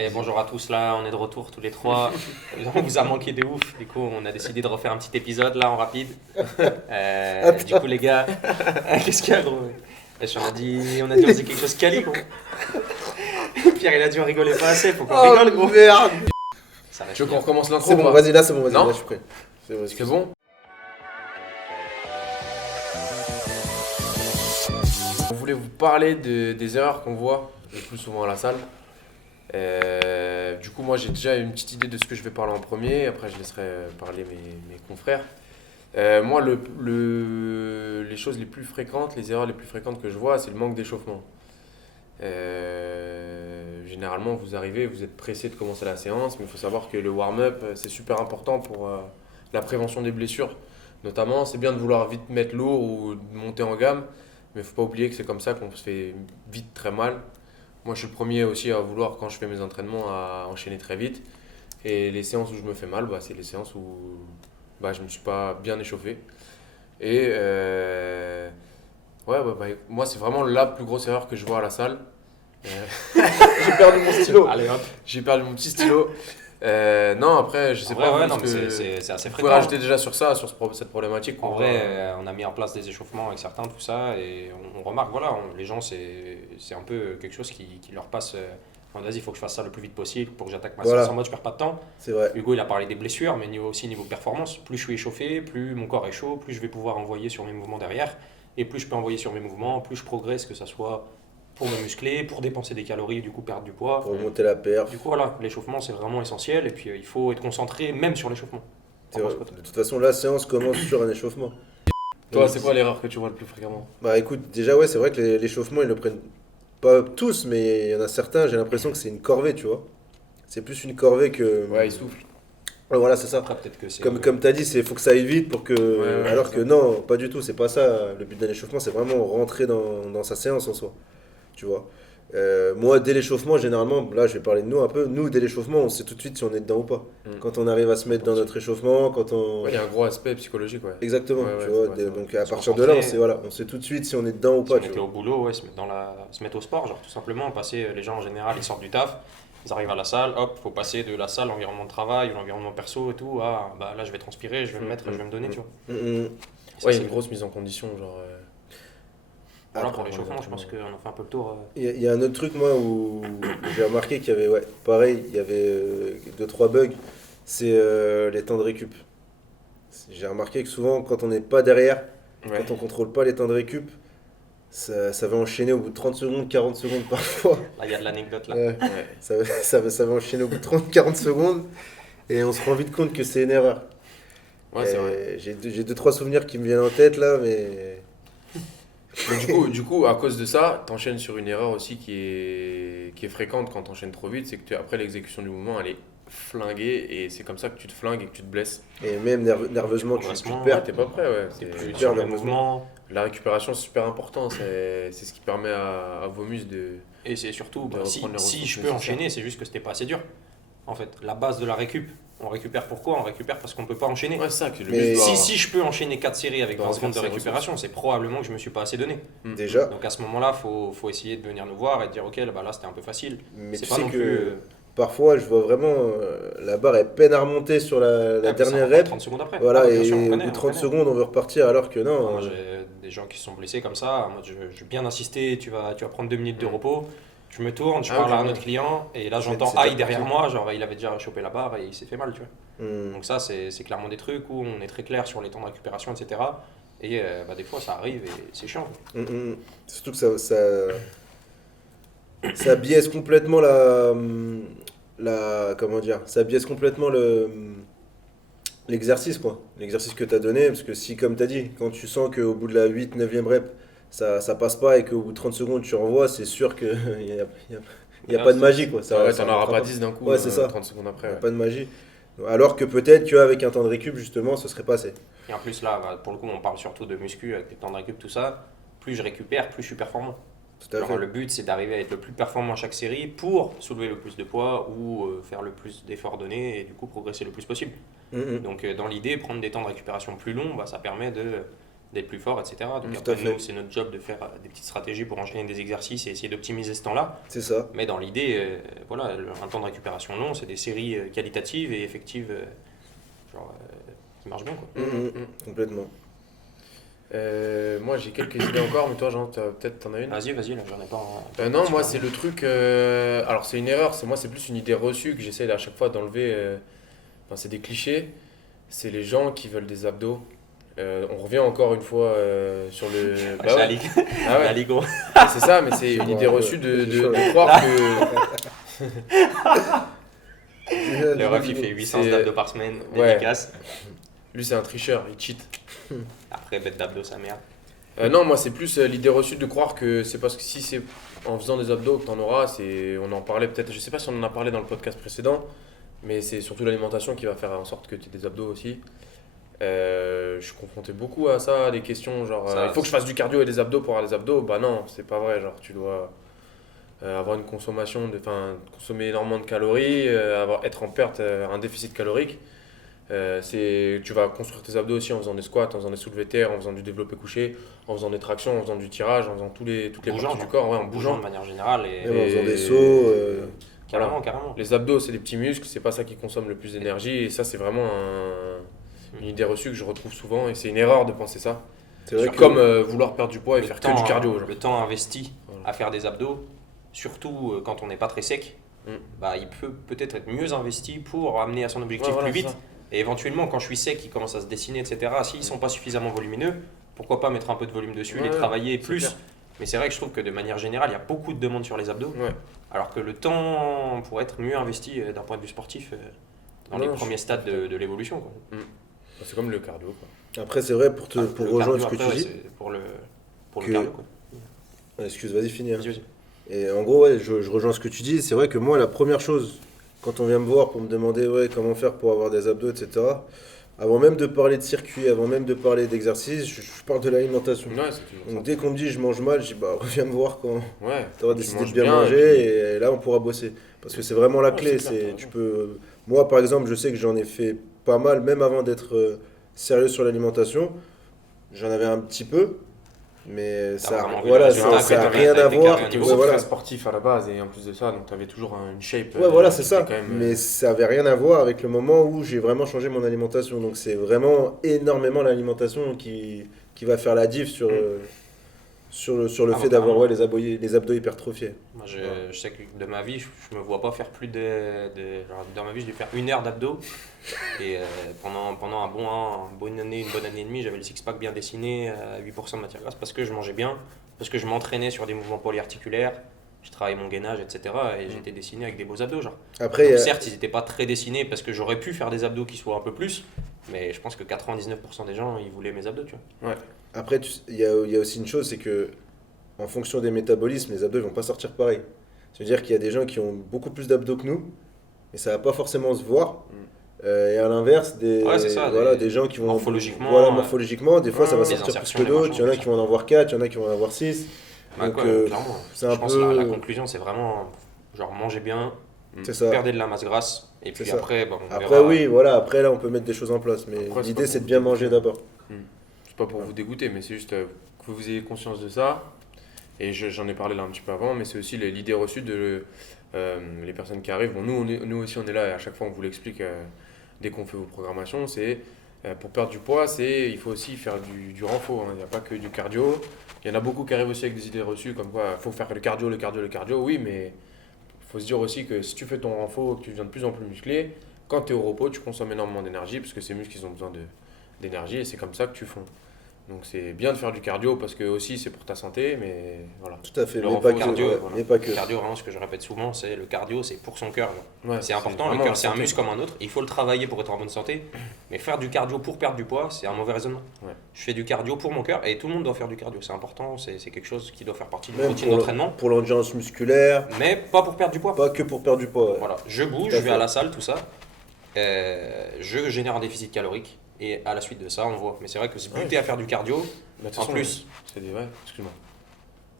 Et bonjour à tous, là on est de retour tous les trois. On vous a manqué de ouf, du coup on a décidé de refaire un petit épisode là en rapide. Du coup les gars, qu'est-ce qu'il y a gros? Wesh, on a dit on faisait quelque chose quali gros. Pierre il a dit on rigolait pas assez, faut qu'on rigole gros. Merde. Ça va Tu veux qu'on finir. recommence l'intro C'est ou bon, pas vas-y, là c'est bon, vas-y, Non là je suis prêt. C'est bon, C'est excuse. bon. On voulait vous parler des erreurs qu'on voit le plus souvent à la salle. Du coup, moi j'ai déjà une petite idée de ce que je vais parler en premier. Après, je laisserai parler mes confrères. Moi, les choses les plus fréquentes, les erreurs les plus fréquentes que je vois, c'est le manque d'échauffement. Généralement, vous arrivez, vous êtes pressé de commencer la séance, mais il faut savoir que le warm-up, c'est super important pour la prévention des blessures. Notamment, c'est bien de vouloir vite mettre lourd ou de monter en gamme, mais il ne faut pas oublier que c'est comme ça qu'on se fait vite très mal. Moi, je suis le premier aussi à vouloir, quand je fais mes entraînements, à enchaîner très vite. Et les séances où je me fais mal, c'est les séances où je ne me suis pas bien échauffé. Et moi, c'est vraiment la plus grosse erreur que je vois à la salle. J'ai perdu mon stylo. Allez hop. J'ai perdu mon petit stylo. Non, après, je sais En vrai, pas. ouais, vous, non, parce mais que c'est assez vous pouvez fréquent. rajouter déjà sur ça, sur cette problématique. En vrai, on a mis en place des échauffements avec certains, tout ça, et on remarque, voilà, les gens, c'est un peu quelque chose qui leur passe. Vas-y, il faut que je fasse ça le plus vite possible pour que j'attaque ma Voilà. séance en mode je perds pas de temps. C'est vrai. Hugo, il a parlé des blessures, mais aussi niveau performance. Plus je suis échauffé, plus mon corps est chaud, plus je vais pouvoir envoyer sur mes mouvements derrière. Et plus je peux envoyer sur mes mouvements, plus je progresse, que ça soit pour me muscler, pour dépenser des calories, du coup perdre du poids. Pour monter la perf. Du coup, voilà, l'échauffement, c'est vraiment essentiel. Et puis, il faut être concentré même sur l'échauffement. C'est vrai. De toute façon, la séance commence sur un échauffement. Toi, c'est quoi l'erreur que tu vois le plus fréquemment? Bah écoute, déjà ouais, c'est vrai que l'échauffement, ils le prennent pas tous, mais il y en a certains, j'ai l'impression que c'est une corvée, tu vois. C'est plus une corvée que... Ouais, il souffle. Ouais, voilà, c'est ça. Après, peut-être que c'est. Comme tu as dit, il faut que ça aille vite pour que... Ouais, Alors c'est que ça. non, pas du tout, c'est pas ça. Le but d'un échauffement, c'est vraiment rentrer dans sa séance en soi. Tu vois. Moi, dès l'échauffement, généralement, là je vais parler de nous un peu, nous, dès l'échauffement, on sait tout de suite si on est dedans ou pas. Mm. Quand on arrive à se mettre dans notre échauffement, quand on... Ouais, il y a un gros aspect psychologique, ouais. Exactement, Ouais, tu ouais, vois. c'est vrai, c'est vrai. Donc à Se partir de là, concentrer. on sait tout de suite si on est dedans ou Si pas, on tu était vois. au boulot, ouais, se mettre au sport, genre tout simplement passer. Les gens en général, ils sortent du taf, ils arrivent à la salle, hop, faut passer de la salle, l'environnement de travail, l'environnement perso et tout, à bah là je vais transpirer, je vais me mettre, je vais me donner, tu vois. Mm, mm. Et ça, Ouais, il y c'est a une grosse mise en condition, genre. Voilà Après, pour l'échauffement, je pense qu'on a fait un peu le tour. Il y a un autre truc, moi, où j'ai remarqué qu'il y avait, ouais, pareil, il y avait deux, trois bugs, c'est les temps de récup. J'ai remarqué que souvent, quand on n'est pas derrière, Ouais. quand on contrôle pas les temps de récup, ça va enchaîner au bout de 30 secondes, 40 secondes parfois. Là, il y a de l'anecdote là. Ouais, Ouais. ça va enchaîner au bout de 30, 40 secondes, et on se rend vite compte que c'est une erreur. Ouais, c'est vrai. J'ai deux, trois souvenirs qui me viennent en tête là, mais... Mais du coup, à cause de ça, t'enchaînes sur une erreur aussi qui est fréquente quand t'enchaînes trop vite, c'est que après l'exécution du mouvement, elle est flinguée et c'est comme ça que tu te flingues et que tu te blesses. Et même nerveusement, tu Progressement, te Ouais, perds. t'es pas prêt, ouais. T'es plus perds sur le le mouvement. La récupération, c'est super important. C'est ce qui permet à vos muscles de. Et c'est surtout, De bah, si, reprendre les si ressources je peux nécessaires. enchaîner, c'est juste que c'était pas assez dur. En fait, la base de la récup, on récupère pourquoi? On récupère parce qu'on peut pas enchaîner. Ouais, c'est ça que le Mais- muscle doit- Si je peux enchaîner 4 séries avec doit 20 secondes de refaire ses récupération, c'est probablement que je me suis pas assez donné. Déjà, Donc à ce moment-là, faut essayer de venir nous voir et de dire ok, là c'était un peu facile. mais C'est tu pas sais non que plus. parfois je vois vraiment la barre elle peine à remonter sur la dernière rep. 30 secondes après. Voilà, Ah, bien et sûr, on au connaît, bout de on 30 connaît. secondes on veut repartir alors que non. Moi, j'ai des gens qui se sont blessés comme ça. Moi, je vais bien insister, tu vas prendre 2 minutes de repos. Je me tourne, je Ah, parle ok, à un ouais. autre client et là C'est- j'entends c'est aïe déjà derrière parti. moi, genre il avait déjà chopé la barre et il s'est fait mal, tu vois. Hmm. Donc ça, c'est clairement des trucs où on est très clair sur les temps de récupération, etc. Et des fois, ça arrive et c'est chiant. Hmm, hmm. Surtout que ça biaise complètement comment dire, ça biaise complètement l'exercice quoi. L'exercice que tu as donné, parce que si comme tu as dit, quand tu sens qu'au bout de la 8 9e rep, ça passe pas et qu'au bout de 30 secondes tu renvoies, c'est sûr qu'il n'y a pas de magie quoi. Ouais, Ça t'en auras rentrera pas 10 d'un coup, Ouais, c'est ça. 30 secondes après. Il n'y a Ouais. pas de magie. Alors que peut-être qu'avec un temps de récup, justement, ce serait pas assez. Et en plus, là, pour le coup, on parle surtout de muscu avec les temps de récup, tout ça. Plus je récupère, plus je suis performant. Tout à Genre, fait. le but, c'est d'arriver à être le plus performant à chaque série pour soulever le plus de poids ou faire le plus d'efforts donnés et du coup progresser le plus possible. Mm, mm. Donc, dans l'idée, prendre des temps de récupération plus longs, bah, ça permet d'être plus fort, etc. Donc Tout à après, fait. nous, c'est notre job de faire des petites stratégies pour enchaîner des exercices et essayer d'optimiser ce temps-là. C'est ça. Mais dans l'idée, voilà, un temps de récupération long, c'est des séries qualitatives et effectives, qui marchent bien, quoi. Complètement. Moi j'ai quelques idées encore, mais toi Jean, peut-être t'en as une? Vas-y, là, j'en ai pas. Non, moi super. c'est le truc. Alors c'est une erreur, c'est plus une idée reçue que j'essaie à chaque fois d'enlever. Enfin, c'est des clichés. C'est les gens qui veulent des abdos. On revient encore une fois sur le. Ouais, Bah c'est la ouais. ligue. Ah ouais. La ligue, gros. C'est ça, mais c'est une bon, idée reçue c'est chaud, de croire que. Le ref, il fait 800 C'est- d'abdos par semaine, Ouais. dédicace. Lui c'est un tricheur, il cheat. Après, bête d'abdos, sa mère. Non, moi c'est plus l'idée reçue de croire que c'est parce que si c'est en faisant des abdos que t'en auras, on en parlait peut-être, je sais pas si on en a parlé dans le podcast précédent, mais c'est surtout l'alimentation qui va faire en sorte que tu aies des abdos aussi. Je suis confronté beaucoup à ça, à des questions genre Ça, il faut que je fasse du cardio et des abdos pour avoir des abdos. Bah non, c'est pas vrai, genre tu dois avoir une consommation, consommer énormément de calories, être en perte, un déficit calorique. Tu vas construire tes abdos aussi en faisant des squats, en faisant des soulevés de terre, en faisant du développé couché, en faisant des tractions, en faisant du tirage, en faisant toutes les Bougeant, parties du corps, ouais, en bougeant bougeant. de manière générale. Même en faisant des sauts. Carrément, carrément. Les abdos, c'est des petits muscles, c'est pas ça qui consomme le plus d'énergie, et ça, c'est vraiment une idée reçue que je retrouve souvent, et c'est une erreur de penser ça. C'est vrai que Comme vouloir perdre du poids et faire que du cardio. Genre. Le temps investi Voilà. à faire des abdos, surtout quand on n'est pas très sec, Mm. bah, il peut peut-être être mieux investi pour amener à son objectif Ouais, voilà, plus c'est vite. ça. Et éventuellement, quand je suis sec, qui commence à se dessiner, etc., s'ils ne sont pas suffisamment volumineux, pourquoi pas mettre un peu de volume dessus, les Ouais, travailler c'est plus. clair. Mais c'est vrai que je trouve que de manière générale, il y a beaucoup de demandes sur les abdos, Ouais. alors que le temps pourrait être mieux investi d'un point de vue sportif dans les Non, premiers je- stades de l'évolution, quoi. C'est comme le cardio. Quoi. après, c'est vrai, pour Le rejoindre cardio, ce que après, tu ouais, dis. c'est pour le que- cardio, quoi. Excuse, vas-y, finis. Hein. Vas-y, vas-y. Et en gros, ouais, je rejoins ce que tu dis. C'est vrai que moi, la première chose, quand on vient me voir pour me demander ouais, comment faire pour avoir des abdos, etc., avant même de parler de circuit, avant même de parler d'exercice, je parle de l'alimentation. Ouais, c'est toujours Donc ça. dès qu'on me dit je mange mal, je dis bah reviens me voir quand Ouais, tu auras tu décidé manges de bien et manger puis- et là on pourra bosser. Parce que c'est vraiment la Ouais, clé. c'est clair, t'as Tu raison. peux... Moi par exemple, je sais que j'en ai fait pas mal, même avant d'être sérieux sur l'alimentation. J'en avais un petit peu, mais ça, vraiment vu voilà, le ça, résultat, ça a après, rien t'as à été voir. carré au T'es niveau aussi Ouais, voilà. très sportif à la base et en plus de ça, donc t'avais toujours une shape. Ouais, voilà, c'est qui ça. était quand même, Mais ça avait rien à voir avec le moment où j'ai vraiment changé mon alimentation. Donc c'est vraiment énormément l'alimentation qui va faire la diff sur le fait Carrément. d'avoir ouais, les abdos hypertrophiés. Moi, je sais que de ma vie, je me vois pas faire plus genre, dans ma vie, je vais faire 1 heure d'abdos. Et pendant une bonne année et demie, j'avais le six-pack bien dessiné, 8% de matière grasse, parce que je mangeais bien, parce que je m'entraînais sur des mouvements polyarticulaires, je travaillais mon gainage, etc. Et j'étais dessiné avec des beaux abdos. Genre. Après, Donc, il y a- certes, ils n'étaient pas très dessinés, parce que j'aurais pu faire des abdos qui soient un peu plus, mais je pense que 99% des gens, ils voulaient mes abdos, tu vois. après il y a aussi une chose, c'est que en fonction des métabolismes, les abdos ils vont pas sortir pareil. C'est-à-dire qu'il y a des gens qui ont beaucoup plus d'abdos que nous, mais ça va pas forcément se voir. Et à l'inverse, Ouais, c'est ça, voilà, des- des gens qui vont. morphologiquement, Voilà, morphologiquement, des fois ça va des sortir plus insertions, que des d'autres. machins, Il y en a bien qui vont en avoir 4, il y en a qui vont en avoir 6. Bah, Donc, quoi, clairement. c'est Je un pense peu- que la conclusion, c'est vraiment genre manger bien, C'est ça. perdre de la masse grasse, et puis C'est ça. après, bon, on Après, verra. oui, voilà, après là on peut mettre des choses en place, mais Après, c'est l'idée pas c'est de pour bien vous manger d'abord. C'est pas pour vous dégoûter, mais c'est juste que vous ayez conscience de ça. Et j'en ai parlé là un petit peu avant, mais c'est aussi l'idée reçue de les personnes qui arrivent. Bon, nous aussi, on est là et à chaque fois, on vous l'explique dès qu'on fait vos programmations. C'est pour perdre du poids, il faut aussi faire du renfort. Hein. Il n'y a pas que du cardio. Il y en a beaucoup qui arrivent aussi avec des idées reçues comme quoi il faut faire le cardio, le cardio, le cardio. Oui, mais il faut se dire aussi que si tu fais ton renfort, que tu deviens de plus en plus musclé, quand tu es au repos, tu consommes énormément d'énergie parce que ces muscles, ils ont besoin d'énergie et c'est comme ça que tu fonds. Donc c'est bien de faire du cardio parce que aussi c'est pour ta santé, mais voilà. Tout à fait, Le mais renfort pas, que, cardio, ouais, voilà. mais pas que. Le cardio, vraiment, ce que je répète souvent, c'est le cardio, c'est pour son cœur. Genre. Ouais, C'est important, le vraiment cœur la c'est un santé, muscle quoi. comme un autre, il faut le travailler pour être en bonne santé, mais faire du cardio pour perdre du poids, c'est un mauvais raisonnement. Ouais. Je fais du cardio pour mon cœur, et tout le monde doit faire du cardio, c'est important, c'est quelque chose qui doit faire partie d'une Même routine d'entraînement, pour l'endurance musculaire, mais pas pour perdre du poids. pas que pour perdre du poids. Ouais. Voilà, je bouge, Tout à je vais fait. à la salle, tout ça, je génère un déficit calorique, et à la suite de ça, on voit. Mais c'est vrai que se buter à faire du cardio, Mais de toute en façon, plus, c'est des. Ouais, excuse-moi.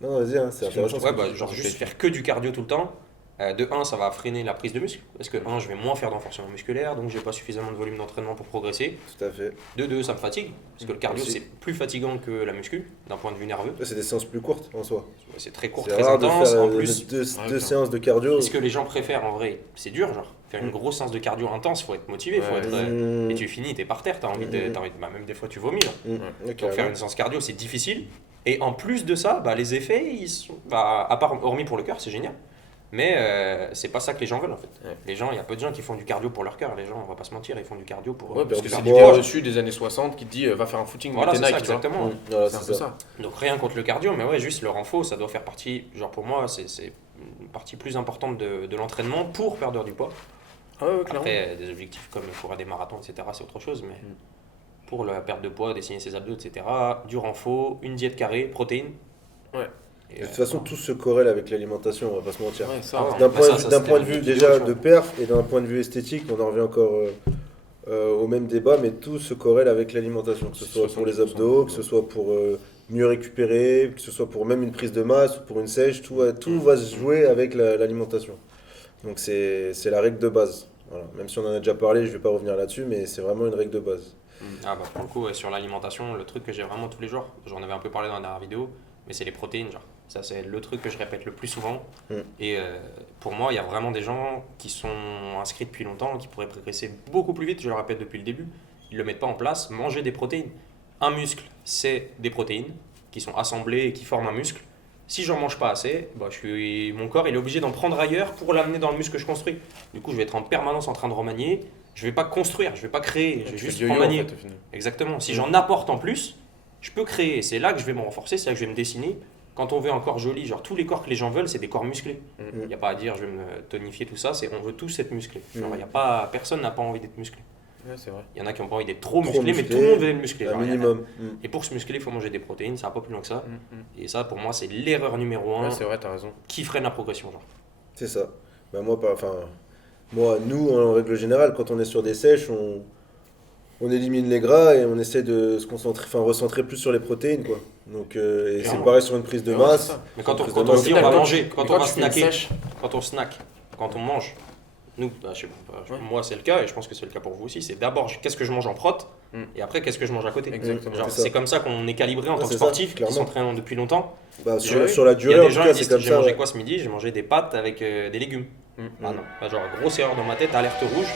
Non, vas-y, hein, c'est intéressant. ouais, bah, genre juste faire que du cardio tout le temps, De un, ça va freiner la prise de muscle, parce que un, je vais moins faire d'enforcement musculaire, donc j'ai pas suffisamment de volume d'entraînement pour progresser. Tout à fait. De deux, ça me fatigue, parce que le cardio Aussi. c'est plus fatigant que la muscu, d'un point de vue nerveux. Là, c'est des séances plus courtes en soi. C'est très court, C'est très rare de intense, faire en plus. deux clair. séances de cardio. Ce que les gens préfèrent en vrai, c'est dur, genre faire une grosse séance de cardio intense, faut être motivé, faut Ouais. être. Mmh. Et tu finis, t'es par terre, t'as envie de. Bah, même des fois tu vomis. Là. Mmh. Ouais, Donc carrément. faire une séance cardio, c'est difficile. Et en plus de ça, bah, les effets, ils sont. Bah, à part, hormis pour le cœur, c'est génial. Mais c'est pas ça que les gens veulent en fait. Ouais. Les gens, il y a peu de gens qui font du cardio pour leur cœur. Les gens, on va pas se mentir, ils font du cardio pour. Ouais, parce que bah, c'est bah, l'idée bah, reçue des années 60 qui te dit va faire un footing, Voilà, mets c'est tes ça, Nike, tu vois. exactement. Voilà, C'est un peu ça. Donc rien contre le cardio, mais ouais, juste leur info, ça doit faire partie. Genre pour moi, c'est une partie plus importante de l'entraînement pour perdre du poids. Ah ouais, clairement. Après, des objectifs comme courir des marathons, etc., c'est autre chose, mais pour la perte de poids, dessiner ses abdos, etc., du renfort, une diète carrée, protéines. Ouais. Et, De toute façon, tout se corrèle avec l'alimentation, on va pas se mentir. Ouais, ça, Ah, ouais. D'un bah point, ça, de vue- ça, d'un c'était point de la vue vidéo, déjà je de perf et d'un point de vue esthétique, on en revient encore au même débat, mais tout se corrèle avec l'alimentation, que ce soit pour les 70%, abdos, que ce soit pour mieux récupérer, que ce soit pour même une prise de masse ou pour une sèche, tout va se jouer avec l'alimentation. Donc c'est la règle de base. Voilà. Même si on en a déjà parlé, je vais pas revenir là-dessus, mais c'est vraiment une règle de base. Ah bah pour le coup, ouais, sur l'alimentation, le truc que j'ai vraiment tous les jours, j'en avais un peu parlé dans la dernière vidéo, mais c'est les protéines, genre. Ça, c'est le truc que je répète le plus souvent. Et pour moi, il y a vraiment des gens qui sont inscrits depuis longtemps, qui pourraient progresser beaucoup plus vite, je le répète depuis le début. Ils ne le mettent pas en place. Manger des protéines. Un muscle, c'est des protéines qui sont assemblées et qui forment un muscle. Si j'en mange pas assez, bah, mon corps il est obligé d'en prendre ailleurs pour l'amener dans le muscle que je construis. Du coup, je vais être en permanence en train de remanier. Je vais pas construire, je vais pas créer, je vais Tu juste fais du yo-yo, remanier. en fait, au final. Exactement. Si j'en apporte en plus, je peux créer. C'est là que je vais me renforcer, c'est là que je vais me dessiner. Quand on veut un corps joli, genre tous les corps que les gens veulent, c'est des corps musclés. Il n'y a pas à dire je vais me tonifier, tout ça, c'est on veut tous être musclés. Genre, y a pas, personne n'a pas envie d'être musclé. Ouais, c'est vrai. Il y en a qui n'ont pas envie d'être trop Trop musclés, mais musclé, tout le monde veut être musclé. Un Genre, il y en a- minimum. Et pour se muscler, il faut manger des protéines, ça va pas plus loin que ça. Mm. Et ça, pour moi, c'est l'erreur numéro un Ouais, c'est vrai, t'as raison. qui freine la progression. Genre. C'est ça. Bah nous, en règle générale, quand on est sur des sèches, on élimine les gras et on essaie de se concentrer, recentrer plus sur les protéines, quoi. Donc, et c'est Clairement. pareil sur une prise de Ouais, masse. c'est ça. Mais quand on, Prise quand de on masse, dit on va manger, quand Mais on va tu fais une snacker, sèche, quand on snack, quand on mange, nous, bah, je sais pas, Ouais. moi c'est le cas et je pense que c'est le cas pour vous aussi, c'est d'abord qu'est-ce que je mange en prot et après qu'est-ce que je mange à côté. Exactement. Genre, C'est ça. c'est comme ça qu'on est calibré en Ouais, tant que c'est ça, sportif qui clairement. s'entraîne depuis longtemps. Bah, Ouais. sur la Il y durée, a en des tout gens cas, qui c'est disent comme j'ai ça. mangé Ouais. quoi ce midi? J'ai mangé des pâtes avec des légumes. Mm. Ah non, bah, genre grosse erreur dans ma tête, alerte rouge.